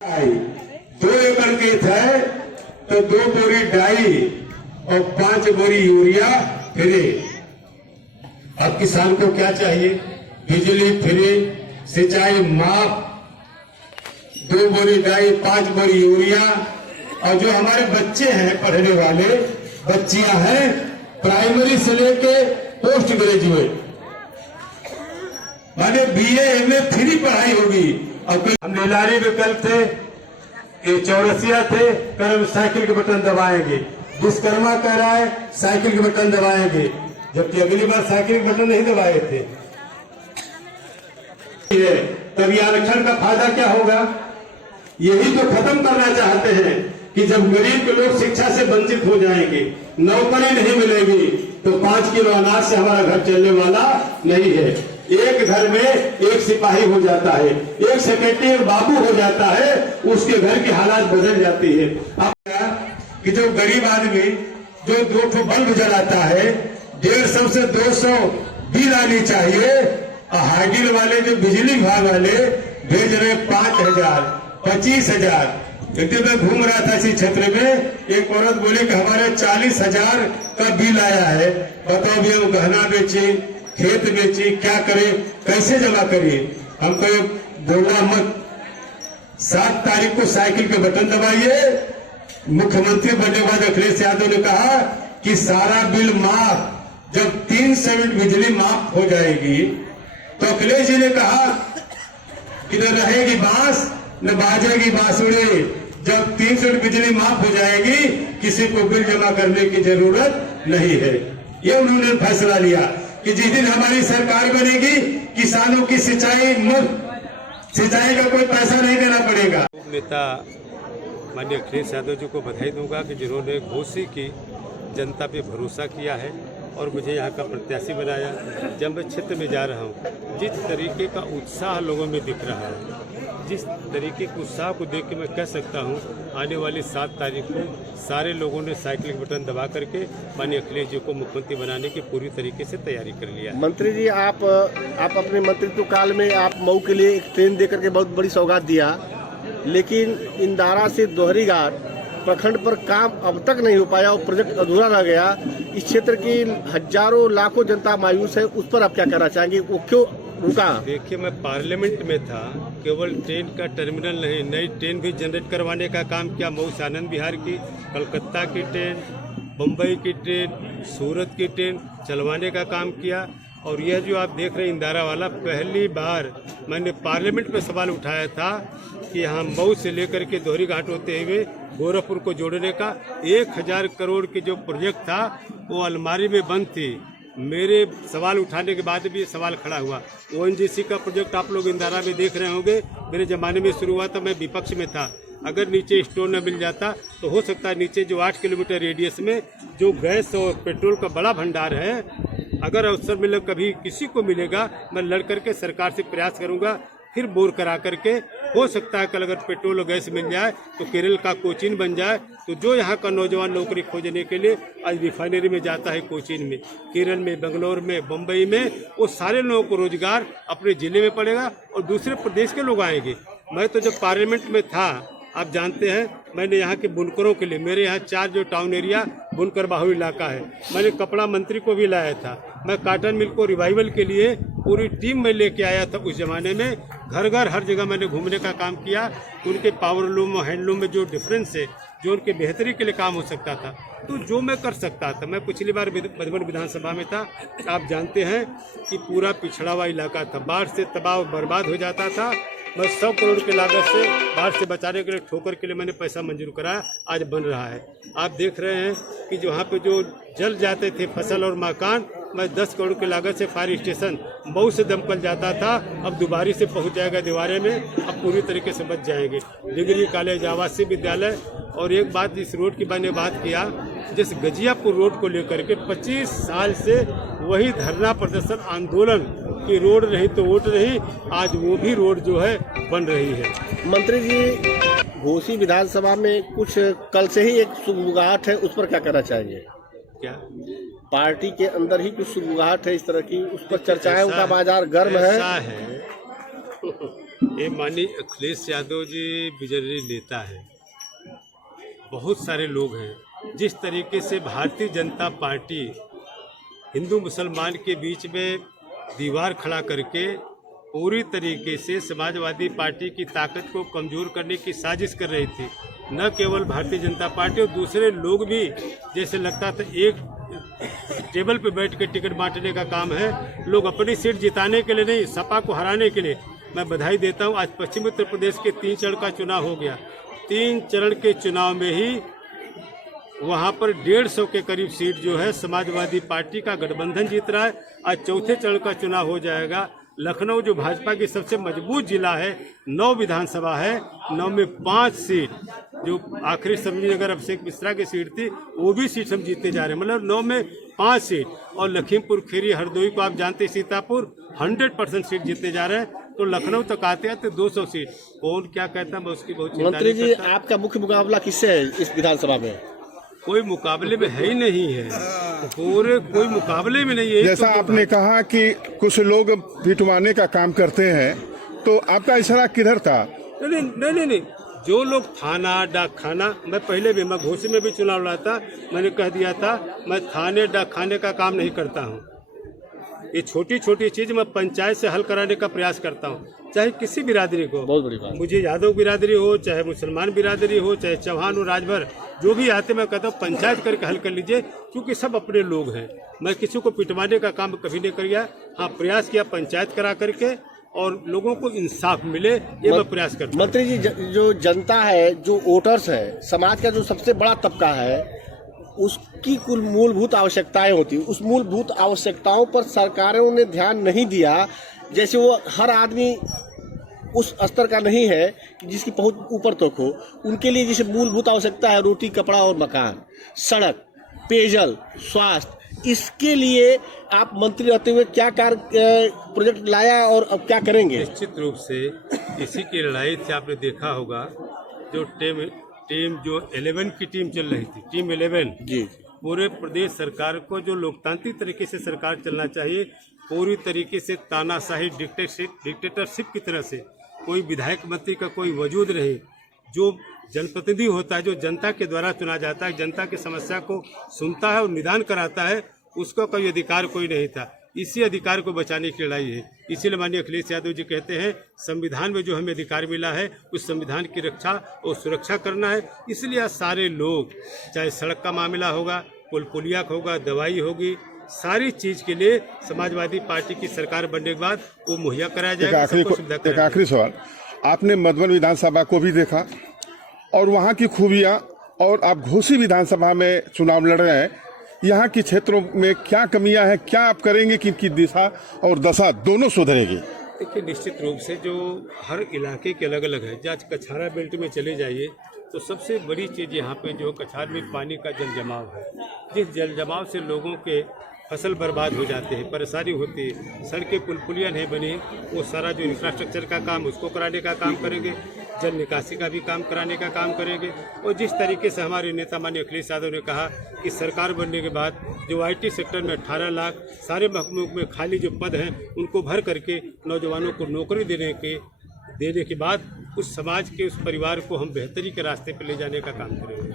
2 एकड़ खेत है तो 2 बोरी डाई और 5 बोरी यूरिया फ्री। अब किसान को क्या चाहिए? बिजली फ्री, सिंचाई माफ, 2 बोरी डाई, 5 बोरी यूरिया। और जो हमारे बच्चे हैं पढ़ने वाले, बच्चियां हैं, प्राइमरी से लेके पोस्ट ग्रेजुएट माने BA MA फ्री पढ़ाई होगी। और हम नीलारी विकल्प थे, ये चौरसिया थे, कर साइकिल के बटन दबाएंगे। विश्वकर्मा कह रहा है साइकिल के बटन दबाएंगे, जबकि अगली बार साइकिल के बटन नहीं दबाए थे। तब आरक्षण का फायदा क्या होगा? यही तो खत्म करना चाहते हैं कि जब गरीब के लोग शिक्षा से वंचित हो जाएंगे, नौकरी नहीं मिलेगी, तो 5 किलो अनाज से हमारा घर चलने वाला नहीं है। एक घर में एक सिपाही हो जाता है, एक सेक्रेटरी एक बाबू हो जाता है, उसके घर की हालात बदल जाती है। अब कि जो गरीब आदमी जो 2 बल्ब जलाता है, 150 से 200 बिल आनी चाहिए, और हाइडिल वाले जो बिजली विभाग वाले भेज रहे 5,000 25,000। एक दिन मैं घूम रहा था इसी क्षेत्र में, एक औरत बोली कि हमारे 40,000 का बिल आया है, बताओ भी हम गहना बेचे, खेत बेची, क्या करें, कैसे जमा करिए? हम कहे बोलना मत, 7 तारीख को साइकिल के बटन दबाइए। मुख्यमंत्री बनने के बाद अखिलेश यादव ने कहा कि सारा बिल माफ, जब 3 यूनिट बिजली माफ हो जाएगी, तो अखिलेश जी ने कहा कि न रहेगी बांस न बाजेगी बांसुरी। जब 3 यूनिट बिजली माफ हो जाएगी, किसी को बिल जमा करने की जरूरत नहीं है। ये उन्होंने फैसला लिया कि जिस दिन हमारी सरकार बनेगी, किसानों की सिंचाई मुफ्त, सिंचाई का कोई पैसा नहीं देना पड़ेगा। नेता माननीय अखिलेश यादव जी को बधाई दूंगा कि जिन्होंने घोषी की जनता पे भरोसा किया है और मुझे यहाँ का प्रत्याशी बनाया। जब मैं क्षेत्र में जा रहा हूँ, जिस तरीके का उत्साह लोगों में दिख रहा है, जिस तरीके के उत्साह को देख के मैं कह सकता हूँ आने वाली 7 तारीख को सारे लोगों ने साइकिल के बटन दबा करके माननीय अखिलेश जी को मुख्यमंत्री बनाने की पूरी तरीके से तैयारी कर लिया है। मंत्री जी, आप अपने मंत्रित्व काल में आप मऊ के लिए एक ट्रेन देकर के बहुत बड़ी सौगात दिया, लेकिन इंदारा से दोहरीघाट प्रखंड पर काम अब तक नहीं हो पाया और प्रोजेक्ट अधूरा रह गया। इस क्षेत्र की हजारों लाखों जनता मायूस है, उस पर आप क्या कहना चाहेंगे? वो क्यों रुका? देखिए, मैं पार्लियामेंट में था, केवल ट्रेन का टर्मिनल नहीं, नई ट्रेन भी जनरेट करवाने का काम किया। मऊ से आनंद विहार की, कलकत्ता की ट्रेन, बम्बई की ट्रेन, सूरत की ट्रेन चलवाने का काम किया। और यह जो आप देख रहे हैं इंदारा वाला, पहली बार मैंने पार्लियामेंट में सवाल उठाया था कि यहाँ मऊ से लेकर के दोहरी घाट होते हुए गोरखपुर को जोड़ने का 1000 करोड़ की जो प्रोजेक्ट था वो अलमारी में बंद थी। मेरे सवाल उठाने के बाद भी सवाल खड़ा हुआ। ONGC का प्रोजेक्ट आप लोग इंदारा में देख रहे होंगे, मेरे ज़माने में शुरू हुआ था, मैं विपक्ष में था। अगर नीचे स्टोर न मिल जाता तो हो सकता है नीचे जो 8 किलोमीटर रेडियस में जो गैस और पेट्रोल का बड़ा भंडार है, अगर अवसर मिले, कभी किसी को मिलेगा, मैं लड़ करके सरकार से प्रयास करूंगा, फिर बोर करा करके हो सकता है कल अगर पेट्रोल और गैस मिल जाए तो केरल का कोचीन बन जाए। तो जो यहाँ का नौजवान नौकरी खोजने के लिए आज रिफाइनरी में जाता है, कोचीन में, केरल में, बेंगलोर में, बम्बई में, वो सारे लोगों को रोजगार अपने जिले में पड़ेगा और दूसरे प्रदेश के लोग आएंगे। मैं तो जब पार्लियामेंट में था, आप जानते हैं, मैंने यहाँ के बुनकरों के लिए, मेरे यहाँ 4 जो टाउन एरिया बुनकर बाहुल इलाका है, मैंने कपड़ा मंत्री को भी लाया था। मैं कॉटन मिल को रिवाइवल के लिए पूरी टीम में लेके आया था। उस जमाने में घर घर हर जगह मैंने घूमने का काम किया, तो उनके पावरलूम और हैंडलूम में जो डिफरेंस है, जो उनके बेहतरी के लिए काम हो सकता था, तो जो मैं कर सकता था। मैं पिछली बार मधुबन विधानसभा में था, आप जानते हैं कि पूरा पिछड़ा हुआ इलाका था, बाढ़ से तबाह बर्बाद हो जाता था। मैं 100 करोड़ की लागत से बाढ़ से बचाने के लिए, ठोकर के लिए मैंने पैसा मंजूर कराया, आज बन रहा है। आप देख रहे हैं कि जो वहाँ पे जो जल जाते थे फसल और मकान, मैं 10 करोड़ की लागत से फायर स्टेशन मऊ से दमकल जाता था, अब दुबारी से पहुंच जाएगा दीवारे में, अब पूरी तरीके से बच जाएंगे। डिग्री कॉलेज, आवासीय विद्यालय। और एक बात इस रोड की मैंने बात किया, जिस गजियापुर रोड को लेकर के 25 साल से वही धरना प्रदर्शन आंदोलन की रोड नहीं तो वोट नहीं, आज वो भी रोड जो है बन रही है। मंत्री जी, घोसी विधानसभा में कुछ कल से ही एक सुगबुगाहट है, उस पर क्या कहना चाहेंगे? क्या पार्टी के अंदर ही कुछ सुगबुगाहट है इस तरह की, उस पर चर्चाएं का बाजार गर्म है। ये माननीय अखिलेश यादव जी विजनरी नेता है। बहुत सारे लोग हैं। जिस तरीके से भारतीय जनता पार्टी हिंदू मुसलमान के बीच में दीवार खड़ा करके पूरी तरीके से समाजवादी पार्टी की ताकत को कमज़ोर करने की साजिश कर रही थी, न केवल भारतीय जनता पार्टी और दूसरे लोग भी, जैसे लगता था एक टेबल पे बैठ के टिकट बांटने का काम है। लोग अपनी सीट जिताने के लिए नहीं, सपा को हराने के लिए। मैं बधाई देता हूं, आज पश्चिम उत्तर प्रदेश के 3 चरण का चुनाव हो गया। 3 चरण के चुनाव में ही वहां पर 150 के करीब सीट जो है समाजवादी पार्टी का गठबंधन जीत रहा है। आज चौथे चरण का चुनाव हो जाएगा। लखनऊ जो भाजपा की सबसे मजबूत जिला है, 9 विधानसभा है, 9 में 5 सीट, जो आखिरी समझी अगर अभिषेक मिश्रा की सीट थी वो भी सीट हम जीतते जा रहे हैं। मतलब 9 में 5 सीट, और लखीमपुर खीरी हरदोई को आप जानते हैं, सीतापुर 100% सीट जीतते जा रहे हैं। तो लखनऊ तक आते हैं तो 200 सीट। कौन क्या कहता है मैं उसकी बहुत चिंता मंत्री नहीं जी, करता। आपका मुख्य मुकाबला किससे है इस विधानसभा में? कोई मुकाबले में है ही नहीं है, पूरे कोई मुकाबले में नहीं है। जैसा आपने कहा कि कुछ लोग पिटवाने का काम करते हैं, तो आपका इशारा किधर था? नहीं, जो लोग थाना डाकखाना, मैं पहले भी, मैं घोसी में भी चुनाव लड़ा था, मैंने कह दिया था मैं थाने डाकखाने का काम नहीं करता हूँ। ये छोटी छोटी चीज मैं पंचायत से हल कराने का प्रयास करता हूँ, चाहे किसी बिरादरी को। बहुत बड़ी बात। मुझे यादव बिरादरी हो, चाहे मुसलमान बिरादरी हो, चाहे चौहान हो, राजभर, जो भी आते मैं कहता हूँ पंचायत करके हल कर लीजिए, क्योंकि सब अपने लोग हैं। मैं किसी को पिटवाने का काम कभी नहीं किया। हाँ, प्रयास किया पंचायत करा करके और लोगों को इंसाफ मिले, ये मैं प्रयास करता हूँ। मंत्री जी, जो जनता है, जो वोटर्स है, समाज का जो सबसे बड़ा तबका है, उसकी कुल मूलभूत आवश्यकताएं होती, उस मूलभूत आवश्यकताओं पर सरकारों ने ध्यान नहीं दिया। जैसे वो हर आदमी उस स्तर का नहीं है कि जिसकी पहुंच ऊपर तक हो। उनके लिए जैसे मूलभूत आवश्यकता है रोटी, कपड़ा और मकान, सड़क, पेयजल, स्वास्थ्य, इसके लिए आप मंत्री रहते हुए क्या कार्य प्रोजेक्ट लाया और अब क्या करेंगे? निश्चित रूप से इसी की लड़ाई से आपने देखा होगा, जो टीम जो 11 की टीम चल रही थी, टीम 11 जी, पूरे प्रदेश सरकार को जो लोकतांत्रिक तरीके से सरकार चलना चाहिए, पूरी तरीके से तानाशाही डिक्टेटरशिप की तरह से, कोई विधायक मंत्री का कोई वजूद नहीं। जो जनप्रतिनिधि होता है, जो जनता के द्वारा चुना जाता है, जनता की समस्या को सुनता है और निदान कराता है, उसका कोई अधिकार कोई नहीं था। इसी अधिकार को बचाने की लड़ाई है। इसीलिए माननीय अखिलेश यादव जी कहते हैं संविधान में जो हमें अधिकार मिला है उस संविधान की रक्षा और सुरक्षा करना है। इसलिए आज सारे लोग, चाहे सड़क का मामला होगा, पुल पुलिया होगा, दवाई होगी, सारी चीज के लिए समाजवादी पार्टी की सरकार बनने के बाद वो मुहैया कराया जाएगा। एक आखिरी सवाल, आपने मधुबन विधानसभा को भी देखा और वहाँ की खूबियाँ, और आप घोसी विधानसभा में चुनाव लड़ रहे हैं, यहाँ के क्षेत्रों में क्या कमियां हैं, क्या आप करेंगे कि इनकी दिशा और दशा दोनों सुधरेगी? देखिए, निश्चित रूप से जो हर इलाके के अलग अलग है। आज कछारा बेल्ट में चले जाइए तो सबसे बड़ी चीज़ यहाँ पे जो कछार में पानी का जल जमाव है। जिस जल जमाव से लोगों के फसल बर्बाद हो जाते हैं, परेशानी होती है, सड़कें पुल पुलिया नहीं बनी, वो सारा जो इंफ्रास्ट्रक्चर का काम उसको कराने का काम करेंगे, जल निकासी का भी काम कराने का काम करेंगे। और जिस तरीके से हमारे नेता माननीय अखिलेश यादव ने कहा कि सरकार बनने के बाद जो IT सेक्टर में 18 लाख सारे महकमों में खाली जो पद हैं उनको भर करके नौजवानों को नौकरी देने के बाद उस समाज के, उस परिवार को हम बेहतरी के रास्ते पर ले जाने का काम करेंगे।